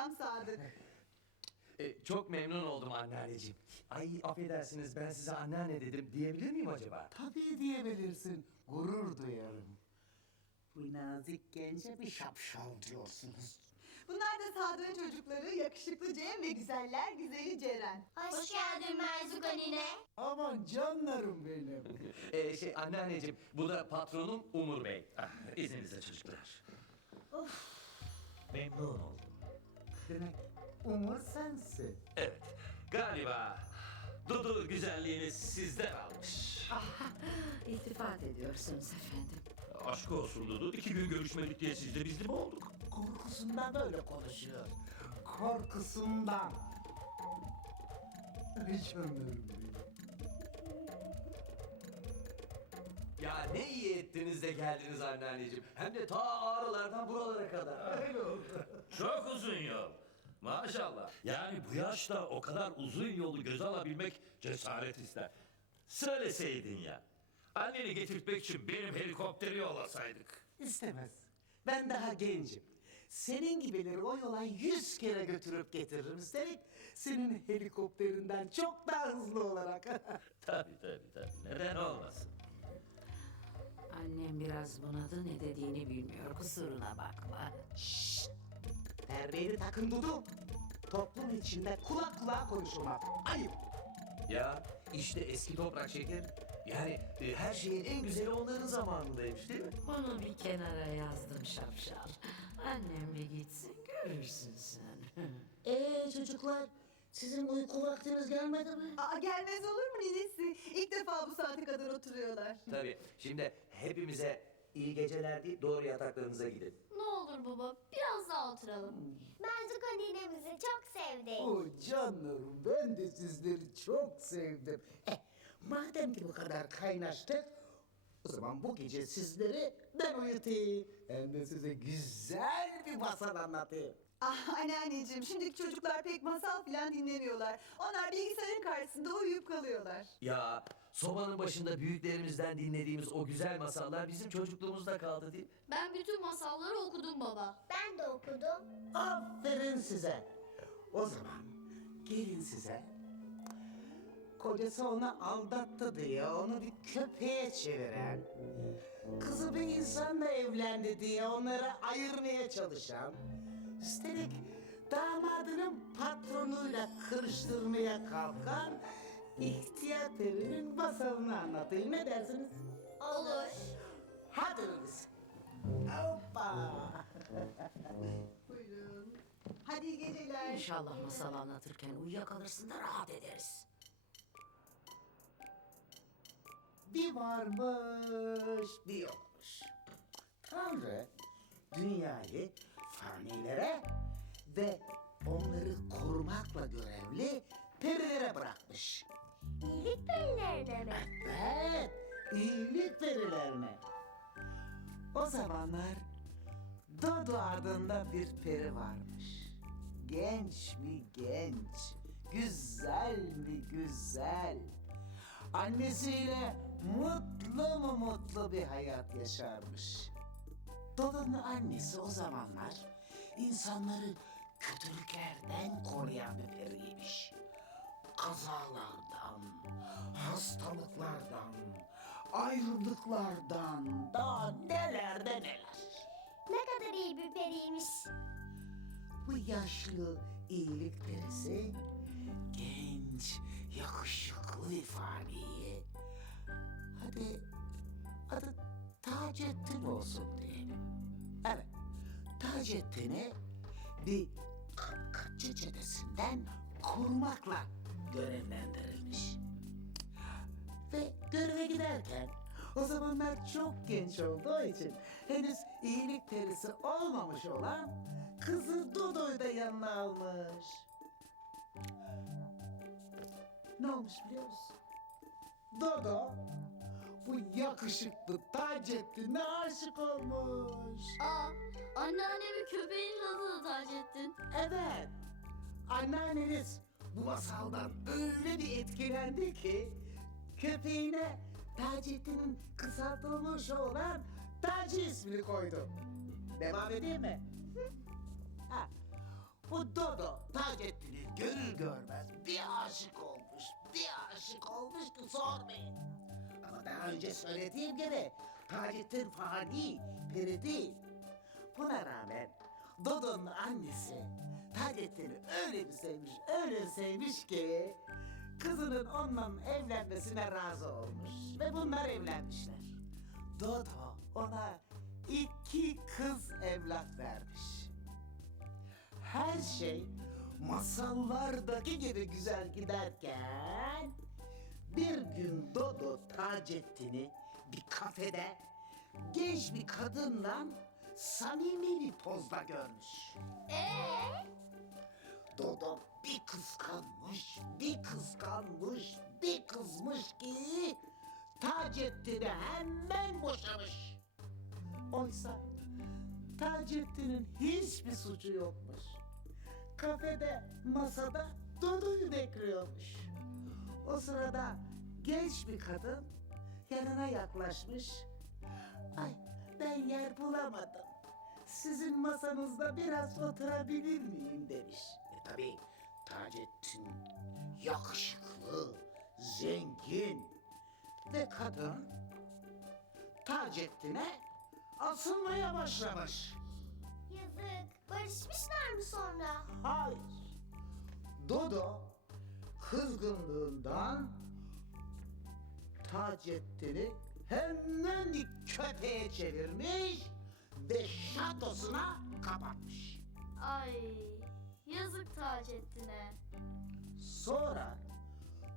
amcam Sadık. E, çok memnun oldum anneanneciğim. Ay affedersiniz ben size anneanne dedim diyebilir miyim acaba? Tabii diyebilirsin. Gurur duyarım. Bu nazik gence bir şapşal diyorsunuz. Bunlar da Sadık'ın çocukları yakışıklı Cem ve güzeller güzeli Ceren. Hoş geldin Merzuka nine. Aman canlarım benim. E, şey anneanneciğim bu da patronum Umur Bey. Ah, izninizle çocuklar. Memnun oldum. Demek Umur sensin. Evet galiba Dudu güzelliğini sizden almış. İltifat ediyorsunuz efendim. Aşk olsun Dudu. İki gün görüşmedik diye siz de bizli mi olduk? Korkusundan böyle konuşuyor. Korkusundan. Canlarım benim. Ya ne iyi ettiniz de geldiniz anneanneciğim. Hem de ta ağrılardan buralara kadar. Çok uzun yol. Maşallah. Yani bu yaşta o kadar uzun yolu göze alabilmek cesaret ister. Söyleseydin ya. Anneni getirtmek için benim helikopteri yollasaydık. İstemez. Ben daha gencim. Senin gibileri o yola yüz kere götürüp getiririm. Üstelik senin helikopterinden çok daha hızlı olarak. Tabii tabii tabii. Neden olmasın? Annem biraz bunadı ne dediğini bilmiyor kusuruna bakma. Terbiyeni takın Dudu. Toplum içinde kulak kulağa konuşulmaz. Ayıp. Ya işte eski toprak şeker. Yani e, her şeyin en güzeli onların zamanındaymış değil mi? Bunu bir kenara yazdım şapşal. Annem bir gitsin görürsün sen. Ee çocuklar, sizin uyku vaktiniz gelmedi mi? Aa, gelmez olur mu ninesi? İlk defa bu saate kadar oturuyorlar. Tabii. Şimdi hepimize iyi geceler deyip doğru yataklarınıza gidin. Ne olur baba biraz daha oturalım. Merzuka ninemizi çok sevdik. O canlarım, ben de sizleri çok sevdim. Eh, madem ki bu kadar kaynaştık, o zaman bu gece sizleri ben uyutayım. Hem de size güzel bir masal anlatayım. Ah anneanneciğim şimdiki çocuklar pek masal falan dinlemiyorlar. Onlar bilgisayarın karşısında uyuyup kalıyorlar. Ya sobanın başında büyüklerimizden dinlediğimiz o güzel masallar bizim çocukluğumuzda kaldı değil mi? Ben bütün masalları okudum baba. Ben de okudum. Aferin size. O zaman gelin size. Kocası onu aldattı diye onu bir köpeğe çeviren, kızı bir insanla evlendi diye onları ayırmaya çalışan, üstelik damadının patronuyla kırıştırmaya kalkan ihtiyar perinin masalını anlatayım. Ne dersiniz? Olur. Hadi öyleyse. Hoppa. Buyurun. Hadi iyi geceler. İnşallah masal anlatırken uyuyakalırsın da rahat ederiz. Bir varmış, bir yokmuş. Tanrı dünyayı fanilere ve onları korumakla görevli perilere bırakmış. İyilik perilerine mi? Evet, iyilik perilerine. O zamanlar Dodo adında bir peri varmış. Genç mi genç, güzel mi güzel. Annesiyle mutlu mu mutlu bir hayat yaşarmış. Dodo'nun annesi o zamanlar insanları kötülüklerden koruyan bir periymiş kazalardan, hastalıklardan, ayrılıklardan, daha neler de neler. Ne kadar iyi bir periymiş. Bu yaşlı iyilik perisi genç, yakışıklı bir faniyi hadi adı Taceddin olsun diyelim. Evet, Taceddin'i bir kapkaççı çetesinden korumakla görevlendirilmiş. Giderken o zamanlar çok genç olduğu için henüz iyilik perisi olmamış olan kızı Dodo'yu da yanına almış. Ne olmuş biliyor musun? Dodo bu yakışıklı Taceddin'e aşık olmuş. Aa, anneannemi köpeğin adını Taceddin. Evet. Anneanneniz bu masaldan öyle bir etkilendi ki köpeğine Taceddin'in kısaltılmış olan Taci ismini koydum. Devam edeyim mi? ha. Bu Dodo Taceddin'i görür görmez bir aşık olmuş, bir aşık olmuş ki sormayın. Ama daha önce söylediğim gibi Taceddin fani, peri değil. Buna rağmen Dodo'nun annesi Taceddin'i öyle bir sevmiş, öyle sevmiş ki kızının onunla evlenmesine razı olmuş ve bunlar evlenmişler. Dodo ona iki kız evlat vermiş. Her şey masallardaki gibi güzel giderken bir gün Dodo Taceddin'i bir kafede genç bir kadınla samimi bir pozda görmüş. Ee? Dodo bir kıskanmış, bir kızmış ki Taceddin'i hemen boşamış. Oysa Taceddin'in hiçbir suçu yokmuş. Kafede, masada Dodo'yu bekliyormuş. O sırada genç bir kadın yanına yaklaşmış. Ay ben yer bulamadım. Sizin masanızda biraz oturabilir miyim demiş. E tabi Taceddin yakışıklı, zengin ve kadın Taceddin'e asılmaya başlamış. Yazık. Barışmışlar mı sonra? Hayır. Dodo kızgınlığından Taceddin'i hemen köpeğe çevirmiş ve şatosuna kapatmış. Ay yazık Taceddin'e. Sonra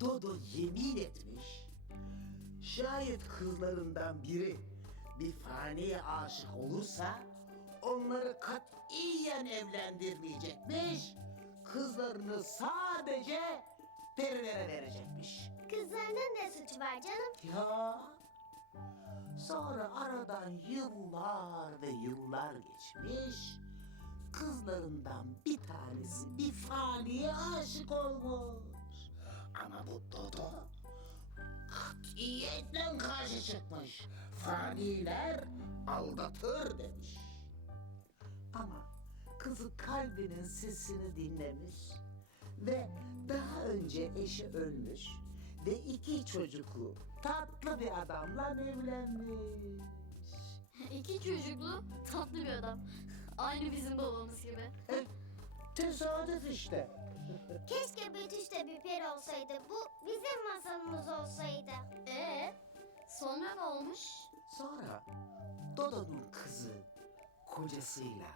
Dodo yemin etmiş. Şayet kızlarından biri bir faniye aşık olursa onları katiyen evlendirmeyecekmiş. Kızlarını sadece perilere verecekmiş. Kızlarının ne suçu var canım? Ya sonra aradan yıllar ve yıllar geçmiş. Kızlarından bir tanesi bir faniye aşık olmuş. Ama bu Dodo katiyetle karşı çıkmış. Faniler aldatır demiş. Ama kızı kalbinin sesini dinlemiş ve daha önce eşi ölmüş ve iki çocuklu tatlı bir adamla evlenmiş. İki çocuklu tatlı bir adam. Aynı bizim babamız gibi. Tesadüf işte. Keşke Betüş de bir peri olsaydı. Bu bizim masalımız olsaydı. Ee, sonra ne olmuş? Sonra Dodo'nun kızı kocasıyla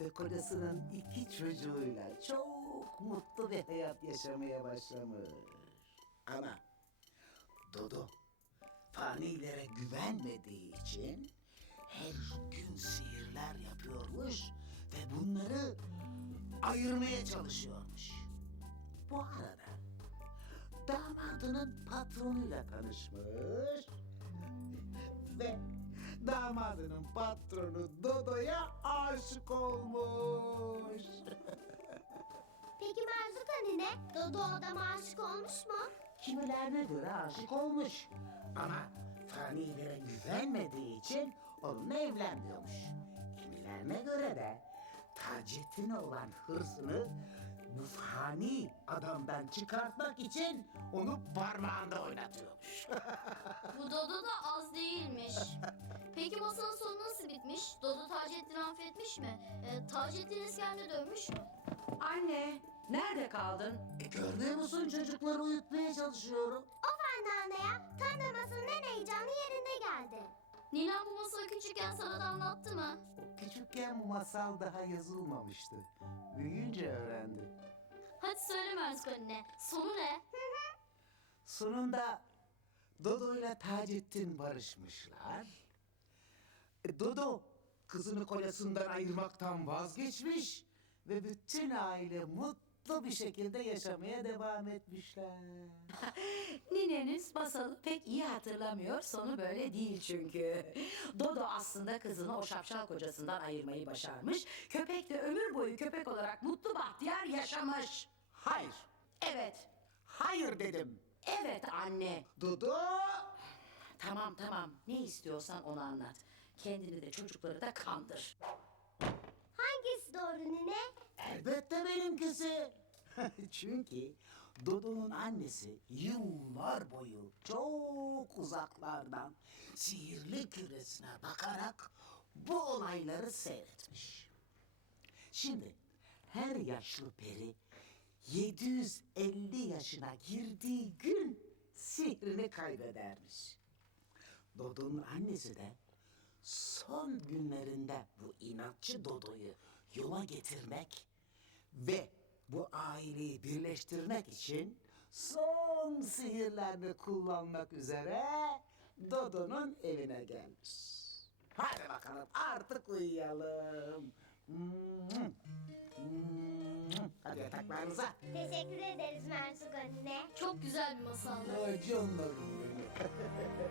ve kocasının iki çocuğuyla çok mutlu bir hayat yaşamaya başlamış. Ama Dodo fanilere güvenmediği için her gün sihirler yapıyormuş ve bunları ayırmaya çalışıyormuş. Bu arada damadının patronuyla tanışmış ve damadının patronu Dodo'ya aşık olmuş. Peki Merzuka nene? Dodo adama aşık olmuş mu? Kimilerine göre aşık olmuş. Ama fanilere güvenmediği için onunla evlenmiyormuş. Kimilerine göre de Taceddin'e olan hırsını bu fani adamdan çıkartmak için onu parmağında oynatıyormuş. Bu Dodo da az değilmiş. Peki masalın sonu nasıl bitmiş? Dodo Taceddin'i affetmiş mi? Ee, Taceddin iskender'e dönmüş mü? Anne, nerede kaldın? E, görmüyor musun çocukları uyutmaya çalışıyorum. Aferin anne ya. Tam da masalın en heyecanlı yerinde geldi. Ninem bu masalı küçükken sana da anlattı mı? Küçükken masal daha yazılmamıştı. Büyüyünce öğrendi. Hadi söyle Merzik anne. Sonu ne? Sonunda Dodo ile Taceddin barışmışlar. E, Dodo kızını kocasından ayırmaktan vazgeçmiş ve bütün aile mutlu bir şekilde yaşamaya devam etmişler. Nineniz masalı pek iyi hatırlamıyor. Sonu böyle değil çünkü. Dodo aslında kızını o şapşal kocasından ayırmayı başarmış. Köpek de ömür boyu köpek olarak mutlu bahtiyar yaşamış. Hayır, Evet, hayır dedim. evet anne. Dodo Tamam tamam. Ne istiyorsan onu anlat. Kendini de çocukları da kandır. Hangisi doğru nene? Elbette benimkisi. Çünkü Dodo'nun annesi yıllar boyu çok uzaklardan sihirli küresine bakarak bu olayları seyretmiş. Şimdi her yaşlı peri 750 yaşına girdiği gün sihrini kaybedermiş. Dodo'nun annesi de son günlerinde bu inatçı Dodo'yu yola getirmek ve bu aileyi birleştirmek için son sihirlerini kullanmak üzere Dodo'nun evine gelmiş. Hadi bakalım artık uyuyalım. Hadi yataklarınıza. Teşekkür ederiz Mersuk anne. Çok güzel bir masaldı. Ay canlarım benim.